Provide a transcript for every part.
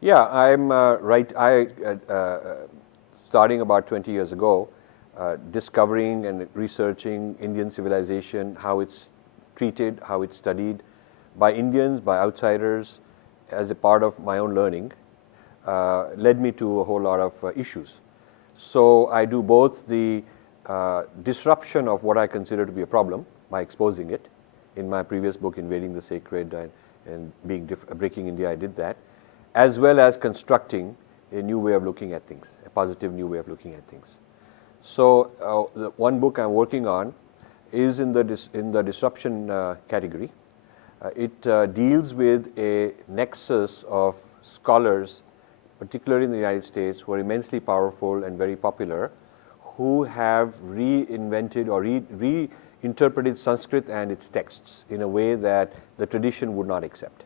Yeah, I'm right. Starting about 20 years ago, discovering and researching Indian civilization, how it's treated, how it's studied by Indians, by outsiders, as a part of my own learning, led me to a whole lot of issues. So I do both the disruption of what I consider to be a problem by exposing it. In my previous book, Invading the Sacred and Breaking India, I did that, as well as constructing a new way of looking at things, a positive new way of looking at things. So the one book I'm working on is in the disruption category. It deals with a nexus of scholars, particularly in the United States, who are immensely powerful and very popular, who have reinvented or reinterpreted Sanskrit and its texts in a way that the tradition would not accept.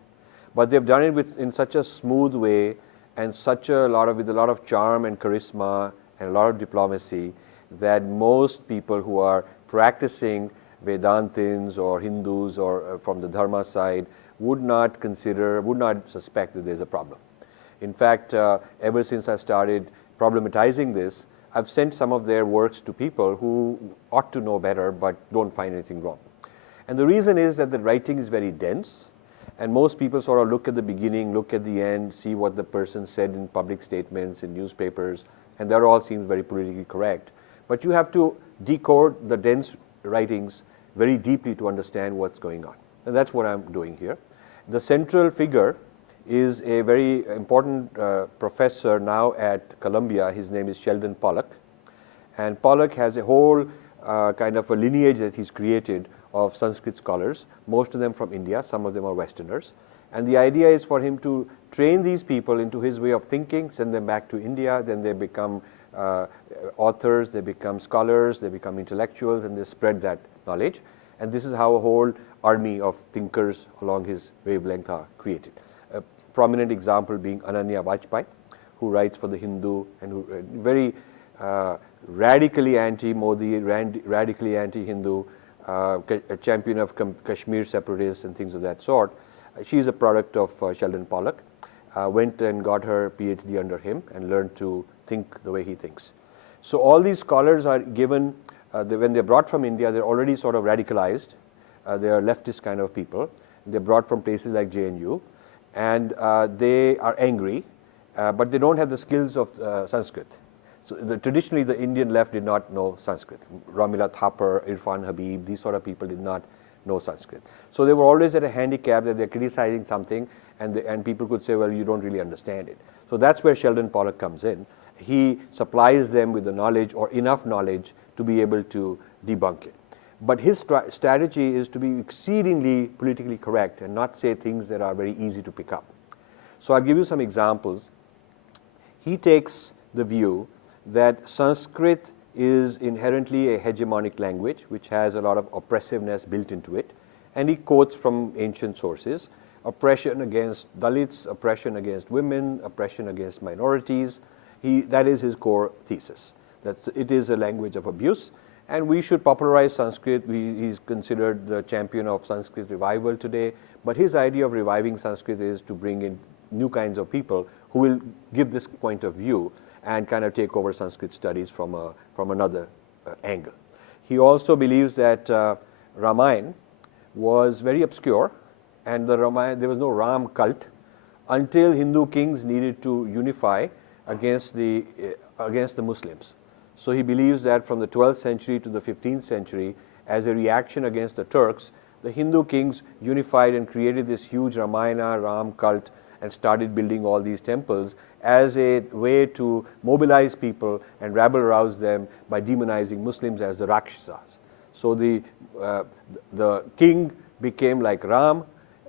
But they've done it in such a smooth way and with a lot of charm and charisma and a lot of diplomacy that most people who are practicing Vedantins or Hindus or from the Dharma side would not suspect that there's a problem. In fact, ever since I started problematizing this, I've sent some of their works to people who ought to know better but don't find anything wrong. And the reason is that the writing is very dense, and most people sort of look at the beginning, look at the end, see what the person said in public statements, in newspapers, and that all seems very politically correct. But you have to decode the dense writings very deeply to understand what's going on. And that's what I'm doing here. The central figure is a very important professor now at Columbia. His name is Sheldon Pollock. And Pollock has a whole kind of a lineage that he's created of Sanskrit scholars, most of them from India, some of them are Westerners. And the idea is for him to train these people into his way of thinking, send them back to India, then they become authors, they become scholars, they become intellectuals, and they spread that knowledge. And this is how a whole army of thinkers along his wavelength are created. A prominent example being Ananya Vajpayee, who writes for The Hindu and who very radically anti-Modi, radically anti-Hindu, a champion of Kashmir separatists and things of that sort. She's a product of Sheldon Pollock. Went and got her PhD under him and learned to think the way he thinks. So all these scholars are given, when they're brought from India, they're already sort of radicalized. They are leftist kind of people. They're brought from places like JNU, and they are angry, but they don't have the skills of Sanskrit. So traditionally, the Indian left did not know Sanskrit. Ramila Thapar, Irfan Habib, these sort of people did not know Sanskrit. So they were always at a handicap that they're criticizing something, and people could say, well, you don't really understand it. So that's where Sheldon Pollock comes in. He supplies them with the knowledge or enough knowledge to be able to debunk it. But his strategy is to be exceedingly politically correct and not say things that are very easy to pick up. So I'll give you some examples. He takes the view that Sanskrit is inherently a hegemonic language which has a lot of oppressiveness built into it, and he quotes from ancient sources: oppression against Dalits, oppression against women, oppression against minorities. That is his core thesis, that it is a language of abuse, and we should popularize Sanskrit. He's considered the champion of Sanskrit revival today, but his idea of reviving Sanskrit is to bring in new kinds of people who will give this point of view and kind of take over Sanskrit studies from another angle. He also believes that Ramayana was very obscure, and there was no Ram cult until Hindu kings needed to unify against the Muslims. So he believes that from the 12th century to the 15th century, as a reaction against the Turks, the Hindu kings unified and created this huge Ramayana Ram cult and started building all these temples as a way to mobilize people and rabble-rouse them by demonizing Muslims as the Rakshasas. So the king became like Ram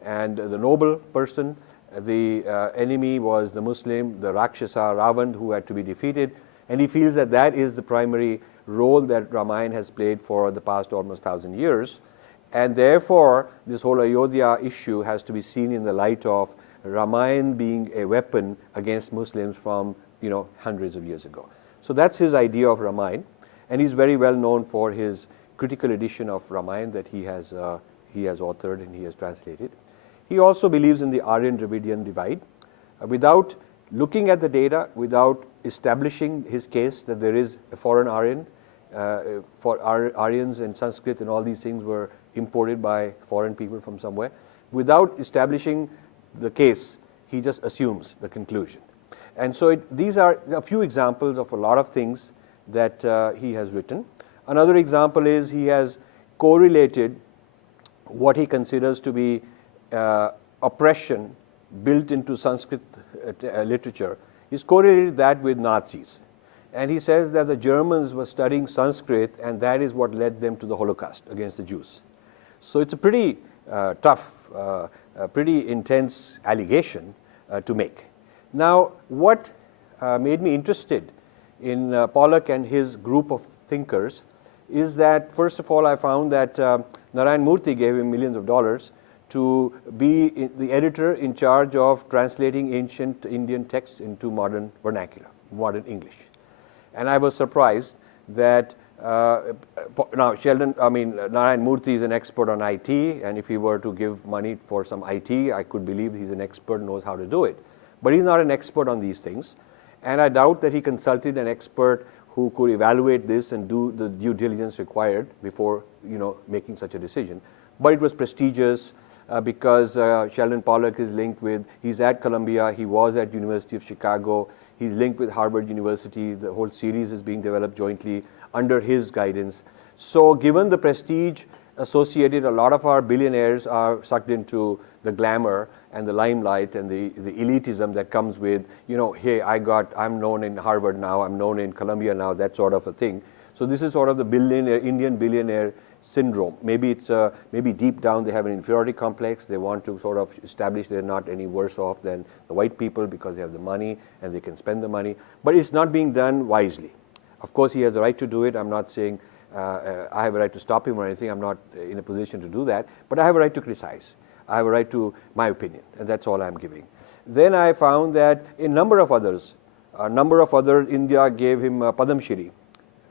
and the noble person. The enemy was the Muslim, the Rakshasa, Ravan, who had to be defeated. And he feels that that is the primary role that Ramayana has played for the past almost 1,000 years. And therefore, this whole Ayodhya issue has to be seen in the light of Ramayana being a weapon against Muslims from hundreds of years ago. So that's his idea of Ramayana, and he's very well known for his critical edition of Ramayana that he has authored and he has translated. He also believes in the Aryan-Dravidian divide. Without looking at the data without establishing his case that there is a foreign Aryan, for Aryans and Sanskrit and all these things were imported by foreign people from somewhere. Without establishing the case, he just assumes the conclusion. And so these are a few examples of a lot of things that he has written. Another example is he has correlated what he considers to be oppression built into Sanskrit literature. He's correlated that with Nazis. And he says that the Germans were studying Sanskrit and that is what led them to the Holocaust against the Jews. So it's a pretty tough, pretty intense allegation to make. Now, what made me interested in Pollock and his group of thinkers is that, first of all, I found that Narayan Murthy gave him millions of dollars to be the editor in charge of translating ancient Indian texts into modern vernacular, modern English. And I was surprised that now Narayan Murthy is an expert on IT, and if he were to give money for some IT, I could believe he's an expert, knows how to do it. But he's not an expert on these things, and I doubt that he consulted an expert who could evaluate this and do the due diligence required before making such a decision. But it was prestigious because Sheldon Pollock is linked with, he's at Columbia, he was at University of Chicago, he's linked with Harvard University, the whole series is being developed jointly under his guidance. So given the prestige associated, a lot of our billionaires are sucked into the glamour and the limelight and the elitism that comes with, hey, I'm known in Harvard now, I'm known in Columbia now, that sort of a thing. So this is sort of the Indian billionaire syndrome. Maybe it's maybe deep down they have an inferiority complex. They want to sort of establish they're not any worse off than the white people because they have the money and they can spend the money. But it's not being done wisely. Of course, he has the right to do it. I'm not saying I have a right to stop him or anything. I'm not in a position to do that. But I have a right to criticize. I have a right to my opinion, and that's all I'm giving. Then I found that a number of others, India gave him Padam Shri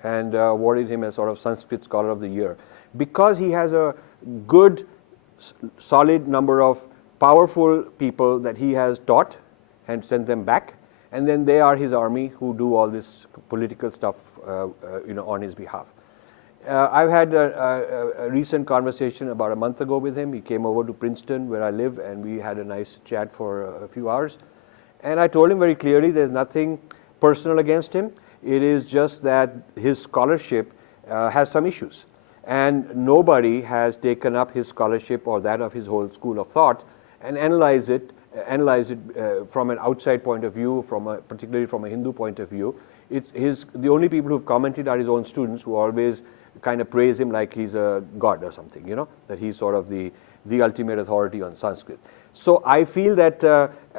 and awarded him as sort of Sanskrit Scholar of the Year, because he has a good, solid number of powerful people that he has taught and sent them back, and then they are his army who do all this political stuff on his behalf. I've had a recent conversation about a month ago with him. He came over to Princeton where I live, and we had a nice chat for a few hours, and I told him very clearly there's nothing personal against him. It is just that his scholarship has some issues, and nobody has taken up his scholarship or that of his whole school of thought and analyzed it from an outside point of view, particularly from a Hindu point of view. The only people who've commented are his own students, who always kind of praise him like he's a god or something, that he's sort of the ultimate authority on Sanskrit. So I feel that,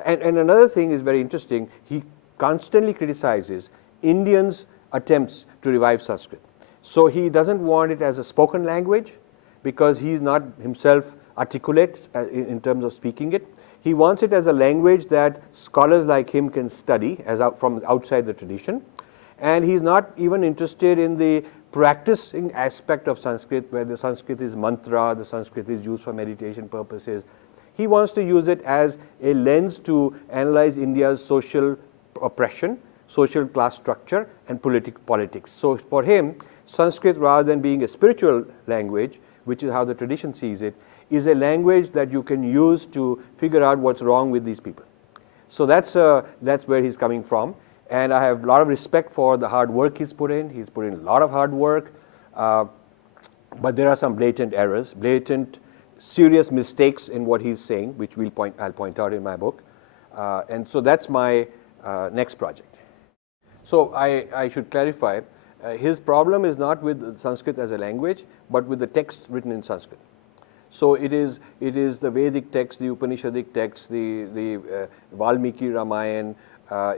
and another thing is very interesting, he constantly criticizes Indians' attempts to revive Sanskrit. So he doesn't want it as a spoken language because he's not himself articulate in terms of speaking it. He wants it as a language that scholars like him can study from outside the tradition. And he's not even interested in the practicing aspect of Sanskrit, where the Sanskrit is mantra, the Sanskrit is used for meditation purposes. He wants to use it as a lens to analyze India's social oppression, social class structure, and politics. So for him, Sanskrit, rather than being a spiritual language, which is how the tradition sees it, is a language that you can use to figure out what's wrong with these people. So that's where he's coming from. And I have a lot of respect for the hard work he's put in. He's put in a lot of hard work, but there are some blatant errors, serious mistakes in what he's saying, which I'll point out in my book. And so that's my next project. So I should clarify, his problem is not with Sanskrit as a language, but with the text written in Sanskrit. So it is the Vedic text, the Upanishadic text, the Valmiki Ramayana.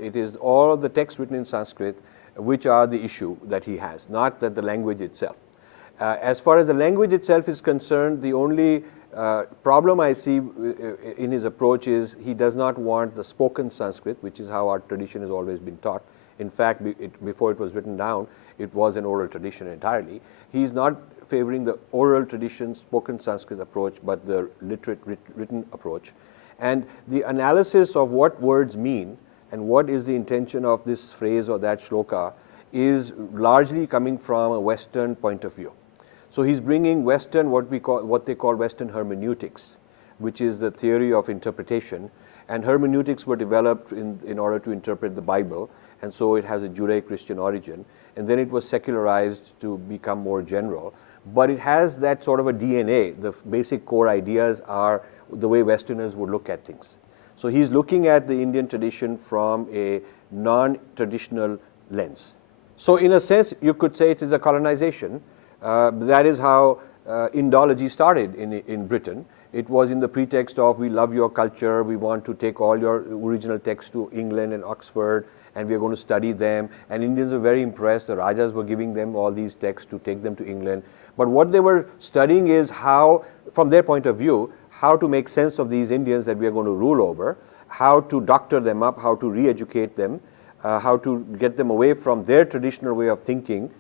It is all of the texts written in Sanskrit which are the issue that he has, not that the language itself. As far as the language itself is concerned, the only problem I see in his approach is he does not want the spoken Sanskrit, which is how our tradition has always been taught. In fact, before it was written down, it was an oral tradition entirely. He's not favoring the oral tradition, spoken Sanskrit approach, but the literate written approach. And the analysis of what words mean and what is the intention of this phrase or that shloka is largely coming from a Western point of view. So he's bringing Western, what they call Western hermeneutics, which is the theory of interpretation. And hermeneutics were developed in order to interpret the Bible, and so it has a Judeo-Christian origin. And then it was secularized to become more general. But it has that sort of a DNA. The basic core ideas are the way Westerners would look at things. So he's looking at the Indian tradition from a non-traditional lens. So in a sense, you could say it is a colonization. That is how Indology started in Britain. It was in the pretext of, we love your culture, we want to take all your original texts to England and Oxford, and we are going to study them. And Indians were very impressed. The Rajas were giving them all these texts to take them to England. But what they were studying is how, from their point of view, how to make sense of these Indians that we are going to rule over, how to doctor them up, how to re-educate them, how to get them away from their traditional way of thinking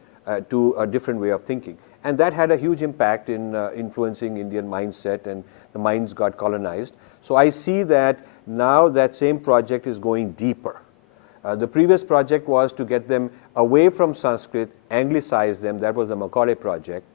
to a different way of thinking. And that had a huge impact in influencing Indian mindset, and the minds got colonized. So I see that now that same project is going deeper. The previous project was to get them away from Sanskrit, anglicize them. That was the Macaulay project.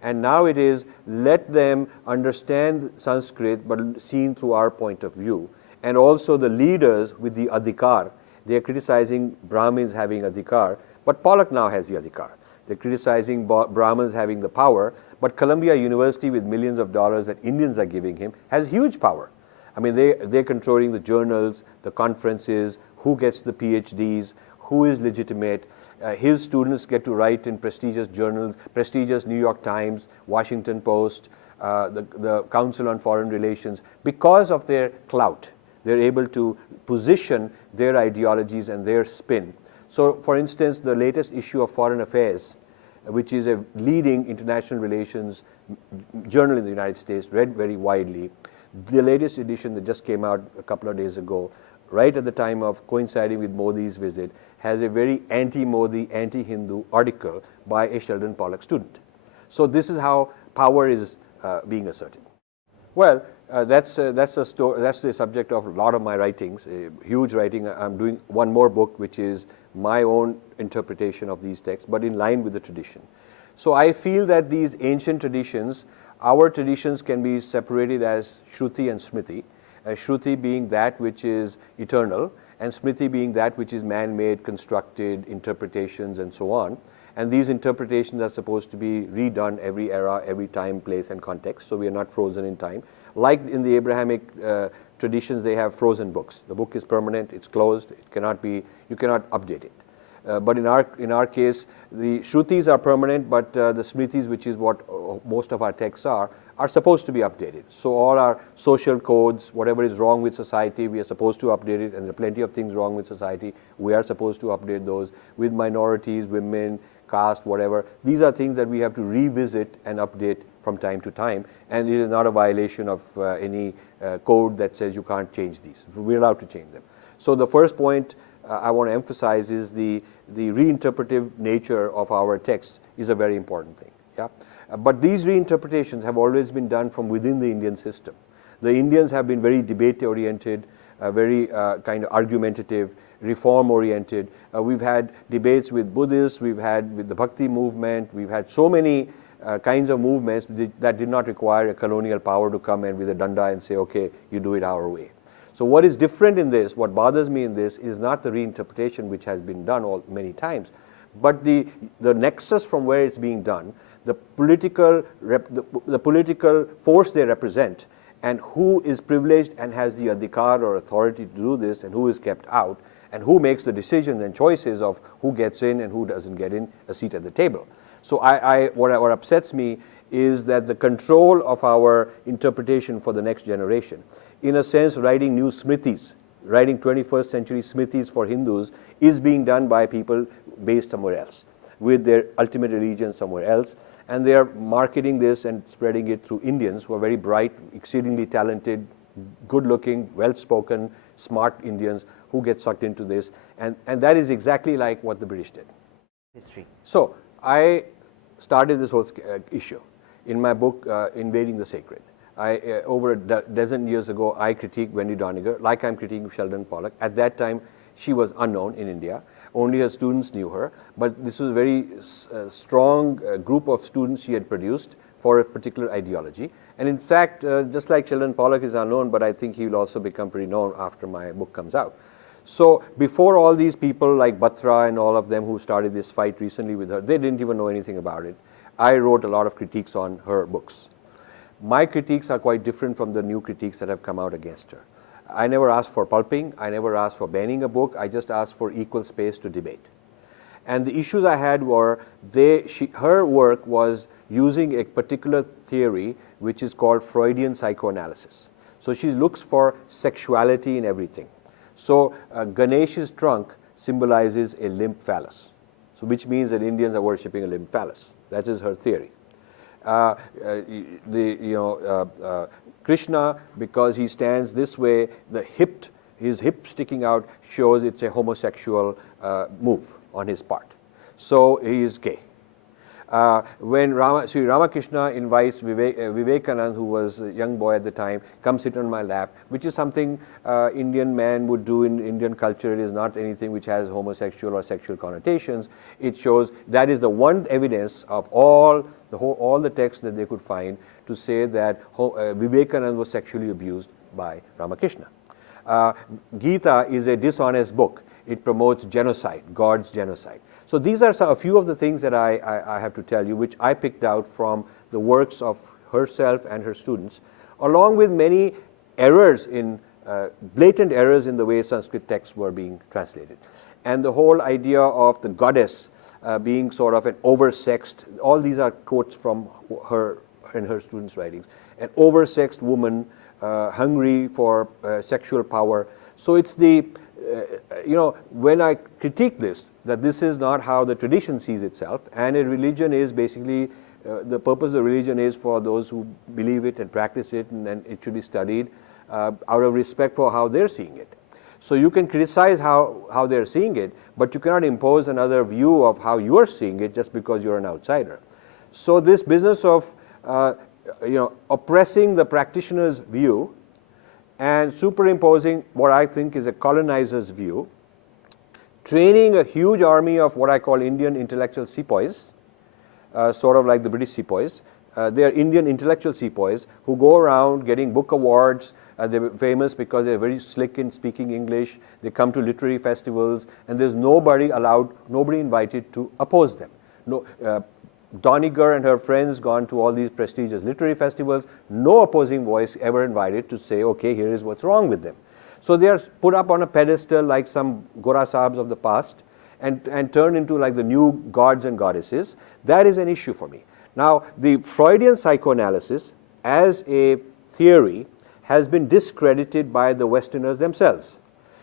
And now it is let them understand Sanskrit, but seen through our point of view. And also the leaders with the adhikar. They are criticizing Brahmins having adhikar, but Pollock now has the adhikar. They're criticizing Brahmins having the power, but Columbia University, with millions of dollars that Indians are giving him, has huge power. I mean, they're controlling the journals, the conferences, who gets the PhDs, who is legitimate. His students get to write in prestigious journals, prestigious New York Times, Washington Post, the Council on Foreign Relations. Because of their clout, they're able to position their ideologies and their spin. So, for instance, the latest issue of Foreign Affairs, which is a leading international relations journal in the United States, read very widely, the latest edition that just came out a couple of days ago, right at the time of coinciding with Modi's visit, has a very anti-Modi, anti-Hindu article by a Sheldon Pollock student. So this is how power is being asserted. Well, that's the subject of a lot of my writings, a huge writing. I'm doing one more book, which is my own interpretation of these texts, but in line with the tradition. So I feel that these ancient traditions, our traditions can be separated as Shruti and Smriti. Shruti being that which is eternal, and Smriti being that which is man-made, constructed, interpretations, and so on. And these interpretations are supposed to be redone every era, every time, place, and context, so we are not frozen in time. Like in the Abrahamic traditions, they have frozen books. The book is permanent, it's closed, it cannot be, you cannot update it. But in our case, the Shrutis are permanent, but the Smritis, which is what most of our texts are supposed to be updated. So all our social codes, whatever is wrong with society, we are supposed to update it, and there are plenty of things wrong with society. We are supposed to update those with minorities, women, caste, whatever. These are things that we have to revisit and update from time to time, and it is not a violation of any code that says you can't change these. We're allowed to change them. So the first point I want to emphasize is the reinterpretive nature of our texts is a very important thing. Yeah? But these reinterpretations have always been done from within the Indian system. The Indians have been very debate-oriented, very kind of argumentative, reform-oriented. We've had debates with Buddhists, we've had with the Bhakti movement, we've had so many kinds of movements that did not require a colonial power to come in with a danda and say, okay, you do it our way. So what is different in this, what bothers me in this, is not the reinterpretation which has been done many times, but the nexus from where it's being done, the political force they represent, and who is privileged and has the adhikar or authority to do this, and who is kept out, and who makes the decisions and choices of who gets in and who doesn't get in a seat at the table. So what upsets me is that the control of our interpretation for the next generation, in a sense writing new smritis, writing 21st century smritis for Hindus, is being done by people based somewhere else, with their ultimate allegiance somewhere else, and they are marketing this and spreading it through Indians who are very bright, exceedingly talented, good-looking, well-spoken, smart Indians who get sucked into this, and that is exactly like what the British did. History. So I started this whole issue in my book, Invading the Sacred. Over a dozen years ago, I critiqued Wendy Doniger, like I'm critiquing Sheldon Pollock. At that time, She was unknown in India. Only her students knew her. But this was a very strong group of students she had produced for a particular ideology. And in fact, just like Sheldon Pollock is unknown, but I think he will also become pretty known after my book comes out. So before all these people like Batra and all of them who started this fight recently with her, they didn't even know anything about it. I wrote a lot of critiques on her books. My critiques are quite different from the new critiques that have come out against her. I never asked for pulping. I never asked for banning a book. I just asked for equal space to debate. And the issues I had were her work was using a particular theory which is called Freudian psychoanalysis. So she looks for sexuality in everything. So Ganesh's trunk symbolizes a limp phallus, so which means that Indians are worshipping a limp phallus. That is her theory. Krishna, because he stands this way, his hip sticking out shows it's a homosexual move on his part. So he is gay. When Sri Ramakrishna invites Vivekananda, who was a young boy at the time, come sit on my lap, which is something Indian man would do in Indian culture. It is not anything which has homosexual or sexual connotations. It shows that is the one evidence of all the texts that they could find to say that Vivekananda was sexually abused by Ramakrishna. Gita is a dishonest book. It promotes genocide, God's genocide. So these are a few of the things that I have to tell you, which I picked out from the works of herself and her students, along with many errors blatant errors in the way Sanskrit texts were being translated. And the whole idea of the goddess being sort of an oversexed, all these are quotes from her and her students' writings, an oversexed woman hungry for sexual power. So it's when I critique this, that this is not how the tradition sees itself, and a religion is basically, the purpose of religion is for those who believe it and practice it, and it should be studied out of respect for how they're seeing it. So you can criticize how they're seeing it, but you cannot impose another view of how you're seeing it just because you're an outsider. So this business of oppressing the practitioner's view and superimposing what I think is a colonizer's view, training a huge army of what I call Indian intellectual sepoys, sort of like the British sepoys. They are Indian intellectual sepoys who go around getting book awards. They're famous because they're very slick in speaking English. They come to literary festivals, and there's nobody invited to oppose them. No, Doniger and her friends gone to all these prestigious literary festivals. No opposing voice ever invited to say, okay, here is what's wrong with them. So they are put up on a pedestal like some Gora Sahibs of the past and turned into like the new gods and goddesses. That is an issue for me. Now, the Freudian psychoanalysis as a theory has been discredited by the Westerners themselves.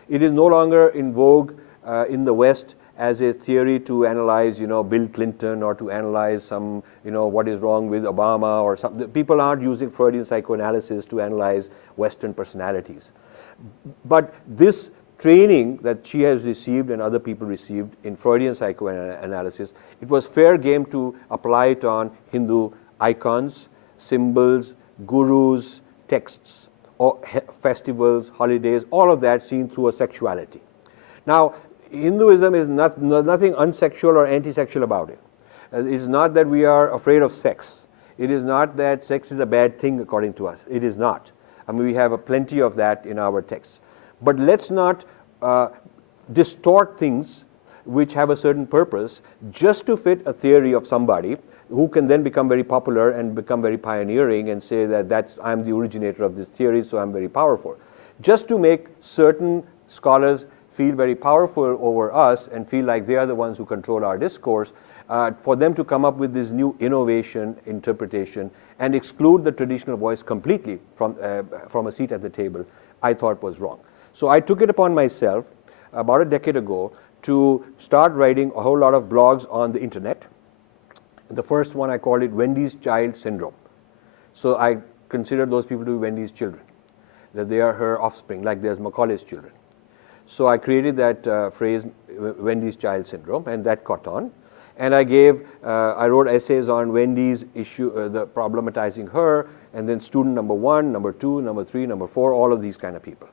It is no longer in vogue in the West as a theory to analyze, Bill Clinton, or to analyze some, what is wrong with Obama or something. People aren't using Freudian psychoanalysis to analyze Western personalities. But this training that she has received and other people received in Freudian psychoanalysis, it was fair game to apply it on Hindu icons, symbols, gurus, texts, or festivals, holidays, all of that seen through a sexuality. Now, Hinduism is nothing unsexual or anti-sexual about it. It's not that we are afraid of sex. It is not that sex is a bad thing according to us. It is not. I mean, we have plenty of that in our texts. But let's not distort things which have a certain purpose just to fit a theory of somebody who can then become very popular and become very pioneering and say that I'm the originator of this theory, so I'm very powerful. Just to make certain scholars feel very powerful over us and feel like they are the ones who control our discourse, for them to come up with this new innovation interpretation and exclude the traditional voice completely from a seat at the table, I thought was wrong. So I took it upon myself about a decade ago to start writing a whole lot of blogs on the internet. The first one I called it Wendy's Child Syndrome. So I consider those people to be Wendy's children, that they are her offspring, like there's Macaulay's children. So I created that phrase, Wendy's Child Syndrome, and that caught on. And I wrote essays on Wendy's issue, the problematizing her, and then student number 1, number 2, number 3, number 4, all of these kind of people.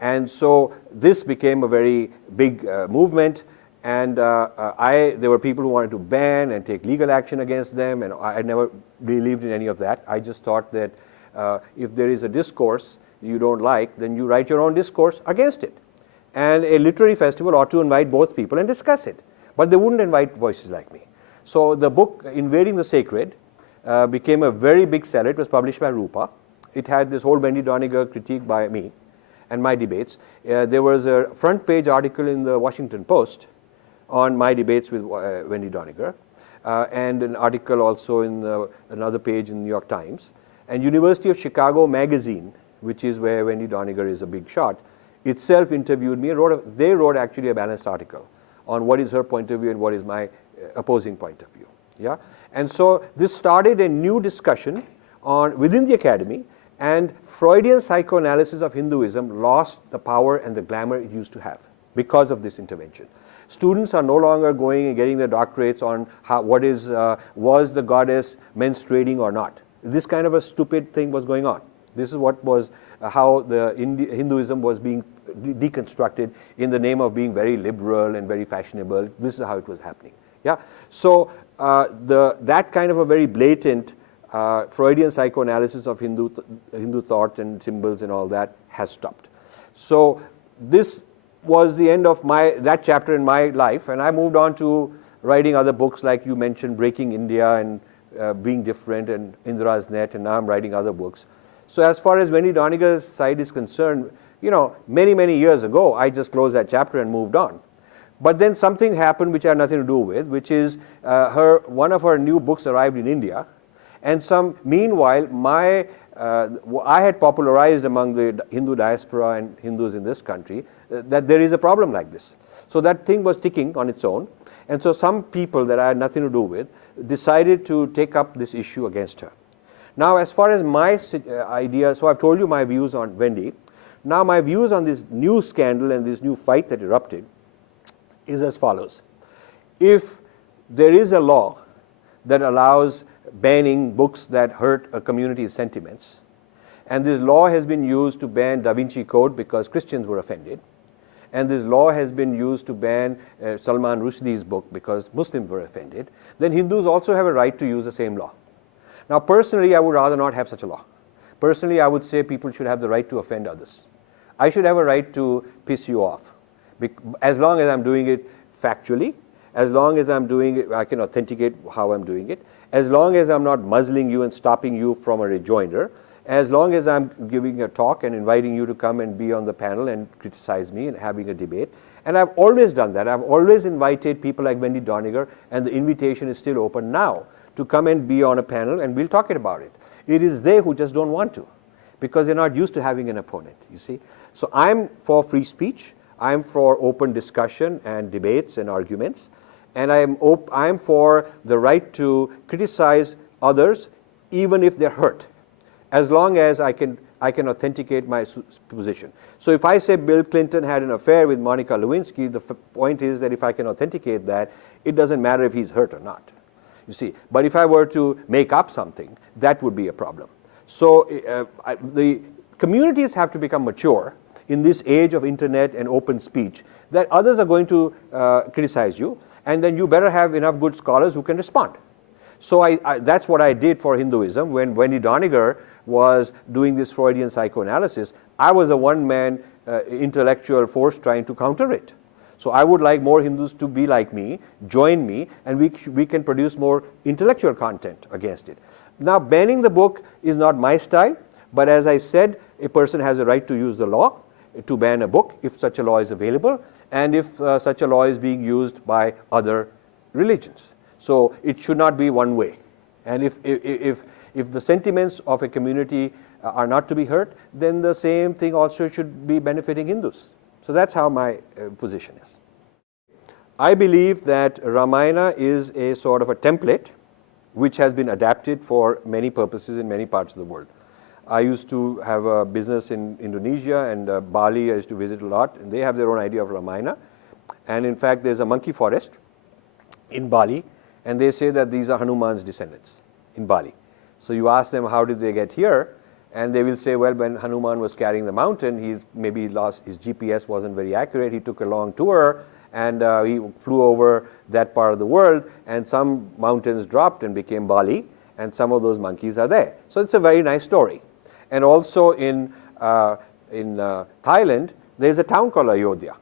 And so this became a very big movement, and there were people who wanted to ban and take legal action against them, and I never believed in any of that. I just thought that if there is a discourse you don't like, then you write your own discourse against it. And a literary festival ought to invite both people and discuss it. But they wouldn't invite voices like me. So the book, Invading the Sacred, became a very big seller. It was published by Rupa. It had this whole Wendy Doniger critique by me and my debates. There was a front page article in the Washington Post on my debates with Wendy Doniger, and an article also in another page in the New York Times. And University of Chicago Magazine, which is where Wendy Doniger is a big shot, itself interviewed me. They wrote actually a balanced article on what is her point of view and what is my opposing point of view. Yeah? And so this started a new discussion within the academy, and Freudian psychoanalysis of Hinduism lost the power and the glamour it used to have because of this intervention. Students are no longer going and getting their doctorates on was the goddess menstruating or not. This kind of a stupid thing was going on. This is what was how the Hinduism was being deconstructed in the name of being very liberal and very fashionable. This is how it was happening. Yeah. So that kind of a very blatant Freudian psychoanalysis of Hindu thought and symbols and all that has stopped. So this was the end of that chapter in my life, and I moved on to writing other books, like you mentioned, Breaking India and Being Different and Indra's Net, and now I'm writing other books. So as far as Wendy Doniger's side is concerned, many, many years ago, I just closed that chapter and moved on. But then something happened which I had nothing to do with, which is one of her new books arrived in India, and meanwhile, I had popularized among the Hindu diaspora and Hindus in this country that there is a problem like this. So that thing was ticking on its own, and so some people that I had nothing to do with decided to take up this issue against her. Now, as far as my idea, so I've told you my views on Wendy. Now my views on this new scandal and this new fight that erupted is as follows. If there is a law that allows banning books that hurt a community's sentiments, and this law has been used to ban Da Vinci Code because Christians were offended, and this law has been used to ban Salman Rushdie's book because Muslims were offended, then Hindus also have a right to use the same law. Now, personally, I would rather not have such a law. Personally, I would say people should have the right to offend others. I should have a right to piss you off, as long as I'm doing it factually, as long as I'm doing it, I can authenticate how I'm doing it, as long as I'm not muzzling you and stopping you from a rejoinder, as long as I'm giving a talk and inviting you to come and be on the panel and criticize me and having a debate. And I've always done that. I've always invited people like Wendy Doniger, and the invitation is still open now, to come and be on a panel, and we'll talk about it. It is they who just don't want to, because they're not used to having an opponent, you see. So I'm for free speech, I'm for open discussion and debates and arguments, and I'm for the right to criticize others even if they're hurt, as long as I can authenticate my position. So if I say Bill Clinton had an affair with Monica Lewinsky, the point is that if I can authenticate that, it doesn't matter if he's hurt or not. You see, but if I were to make up something, that would be a problem. So the communities have to become mature in this age of internet and open speech, that others are going to criticize you, and then you better have enough good scholars who can respond. So that's what I did for Hinduism. When Wendy Doniger was doing this Freudian psychoanalysis, I was a one-man intellectual force trying to counter it. So I would like more Hindus to be like me, join me, and we can produce more intellectual content against it. Now, banning the book is not my style, but as I said, a person has a right to use the law to ban a book if such a law is available, and if such a law is being used by other religions. So it should not be one way. And if the sentiments of a community are not to be hurt, then the same thing also should be benefiting Hindus. So that's how my position is. I believe that Ramayana is a sort of a template which has been adapted for many purposes in many parts of the world. I used to have a business in Indonesia and Bali. I used to visit a lot, and they have their own idea of Ramayana. And in fact, there's a monkey forest in Bali, and they say that these are Hanuman's descendants in Bali. So you ask them, how did they get here? And they will say, well, when Hanuman was carrying the mountain, maybe lost, his GPS wasn't very accurate, he took a long tour, and he flew over that part of the world, and some mountains dropped and became Bali, and some of those monkeys are there. So it's a very nice story. And also in Thailand, there's a town called Ayodhya,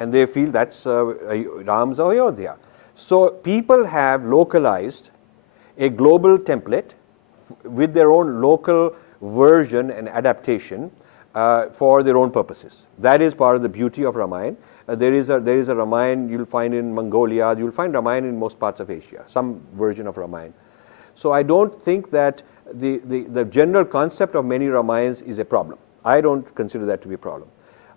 and they feel that's Ram's Ayodhya. So people have localized a global template with their own local version and adaptation for their own purposes. That is part of the beauty of Ramayana. There is a Ramayana you'll find in Mongolia, you'll find Ramayana in most parts of Asia, some version of Ramayana. So I don't think that the general concept of many Ramayans is a problem. I don't consider that to be a problem.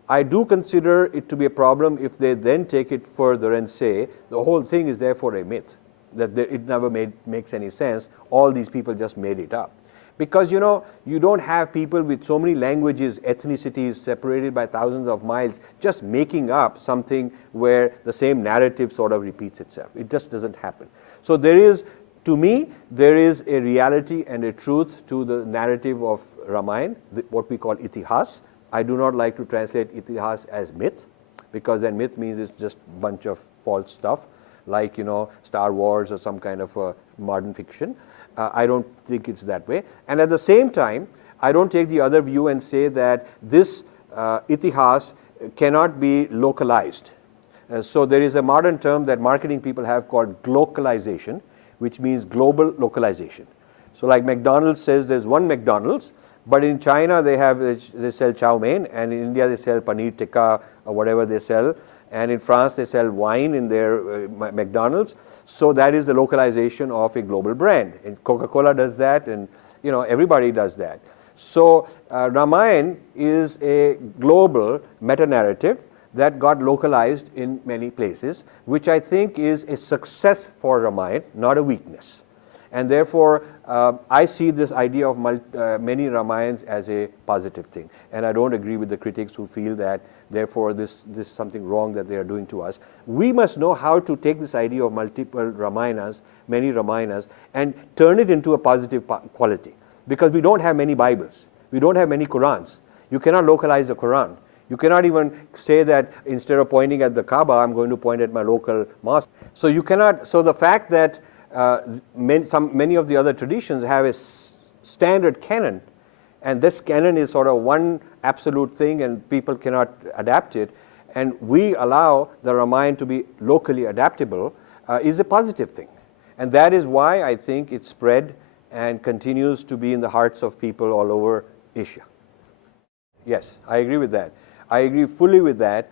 I do consider it to be a problem if they then take it further and say the whole thing is therefore a myth, that it never makes any sense, all these people just made it up. Because you don't have people with so many languages, ethnicities separated by thousands of miles just making up something where the same narrative sort of repeats itself. It just doesn't happen. So to me, there is a reality and a truth to the narrative of Ramayana, what we call itihas. I do not like to translate itihas as myth, because then myth means it's just a bunch of false stuff, like Star Wars or some kind of modern fiction. I don't think it's that way. And at the same time, I don't take the other view and say that this itihas cannot be localized. So there is a modern term that marketing people have called glocalization, which means global localization. So like McDonald's says there's one McDonald's, but in China they sell chow mein, and in India they sell paneer tikka or whatever they sell, and in France they sell wine in their McDonald's. So that is the localization of a global brand. And Coca-Cola does that, and everybody does that. So Ramayana is a global meta-narrative that got localized in many places, which I think is a success for Ramayana, not a weakness. And therefore, I see this idea of many Ramayans as a positive thing. And I don't agree with the critics who feel that, therefore, this is something wrong that they are doing to us. We must know how to take this idea of multiple Ramayanas, many Ramayanas, and turn it into a positive quality. Because we don't have many Bibles. We don't have many Qurans. You cannot localize the Quran. You cannot even say that instead of pointing at the Kaaba, I'm going to point at my local mosque. So you cannot. So the fact that many of the other traditions have a standard canon, and this canon is sort of one absolute thing, and people cannot adapt it, and we allow the Ramayana to be locally adaptable, is a positive thing. And that is why I think it spread and continues to be in the hearts of people all over Asia. Yes, I agree with that. I agree fully with that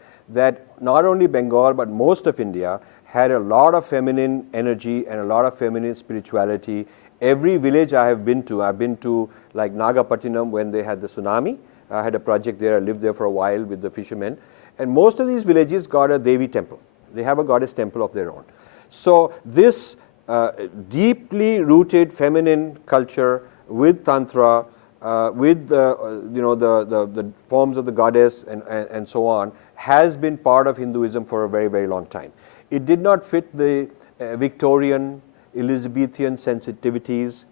not only Bengal but most of India had a lot of feminine energy and a lot of feminine spirituality. Every village I've been to like Nagapattinam when they had the tsunami. I had a project there, I lived there for a while with the fishermen. And most of these villages got a Devi temple. They have a goddess temple of their own. So this deeply rooted feminine culture with Tantra, with the forms of the goddess and so on, has been part of Hinduism for a very, very long time. It did not fit the Victorian, Elizabethan sensitivities,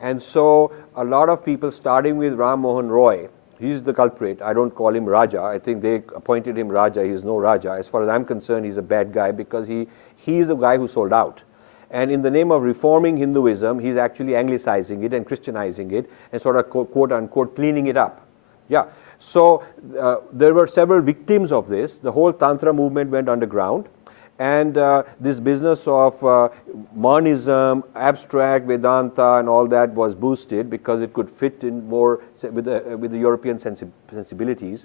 and so a lot of people, starting with Ram Mohan Roy, he's the culprit. I don't call him Raja. I think they appointed him Raja. He is no Raja. As far as I'm concerned, he's a bad guy because he's the guy who sold out. And in the name of reforming Hinduism, he's actually anglicizing it and Christianizing it and sort of quote unquote cleaning it up. Yeah. So there were several victims of this. The whole Tantra movement went underground. And this business of monism, abstract Vedanta and all that was boosted because it could fit in more with the European sensibilities.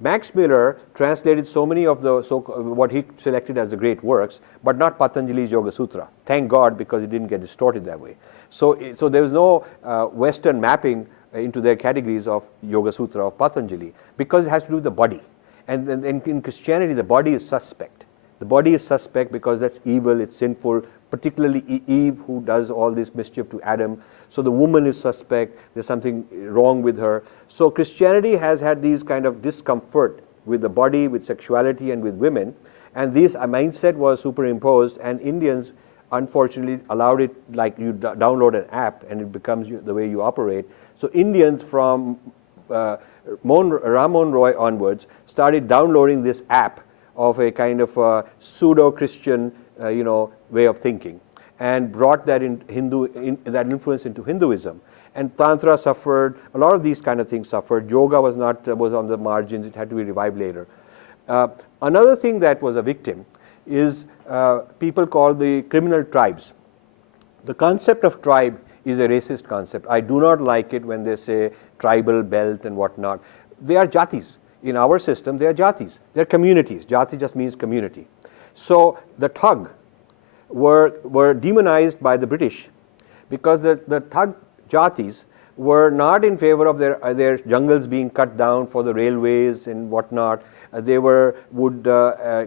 Max Miller translated so many of the what he selected as the great works, but not Patanjali's Yoga Sutra. Thank God, because it didn't get distorted that way. So there was no Western mapping into their categories of Yoga Sutra of Patanjali, because it has to do with the body. And in Christianity, the body is suspect. The body is suspect because that's evil, it's sinful, particularly Eve, who does all this mischief to Adam. So the woman is suspect, there's something wrong with her. So Christianity has had these kind of discomfort with the body, with sexuality and with women, and this mindset was superimposed, and Indians unfortunately allowed it, like you download an app and it becomes the way you operate. So Indians from Ramon Roy onwards started downloading this app of a kind of a pseudo-Christian, way of thinking, and brought that that influence into Hinduism. And Tantra suffered. A lot of these kind of things suffered. Yoga was on the margins. It had to be revived later. Another thing that was a victim is people call the criminal tribes. The concept of tribe is a racist concept. I do not like it when they say tribal belt and whatnot. They are jatis. In our system, they are jatis. They are communities. Jati just means community. So the Thug were demonized by the British because the Thug jatis were not in favor of their jungles being cut down for the railways and whatnot. They would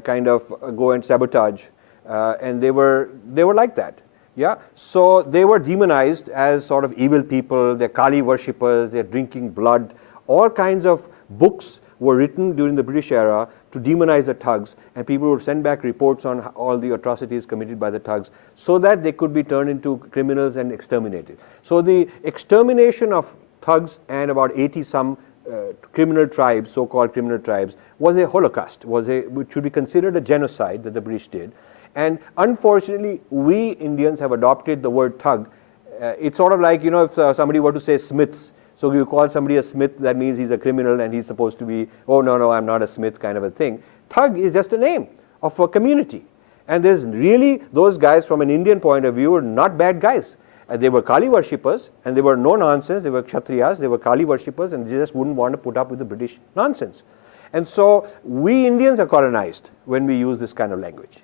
kind of go and sabotage, and they were like that. Yeah, so they were demonized as sort of evil people. They're Kali worshippers. They're drinking blood. All kinds of books were written during the British era to demonize the Thugs, and people would send back reports on all the atrocities committed by the Thugs so that they could be turned into criminals and exterminated. So the extermination of Thugs and about 80-some criminal tribes, so-called criminal tribes, was a Holocaust, which should be considered a genocide that the British did. And unfortunately, we Indians have adopted the word Thug. It's sort of like, if somebody were to say Smiths, so you call somebody a Smith, that means he's a criminal and he's supposed to be, oh, no, I'm not a Smith kind of a thing. Thug is just a name of a community. And there's really, those guys from an Indian point of view are not bad guys. They were Kali worshippers, and they were no nonsense. They were Kshatriyas, they were Kali worshippers, and they just wouldn't want to put up with the British nonsense. And so we Indians are colonized when we use this kind of language.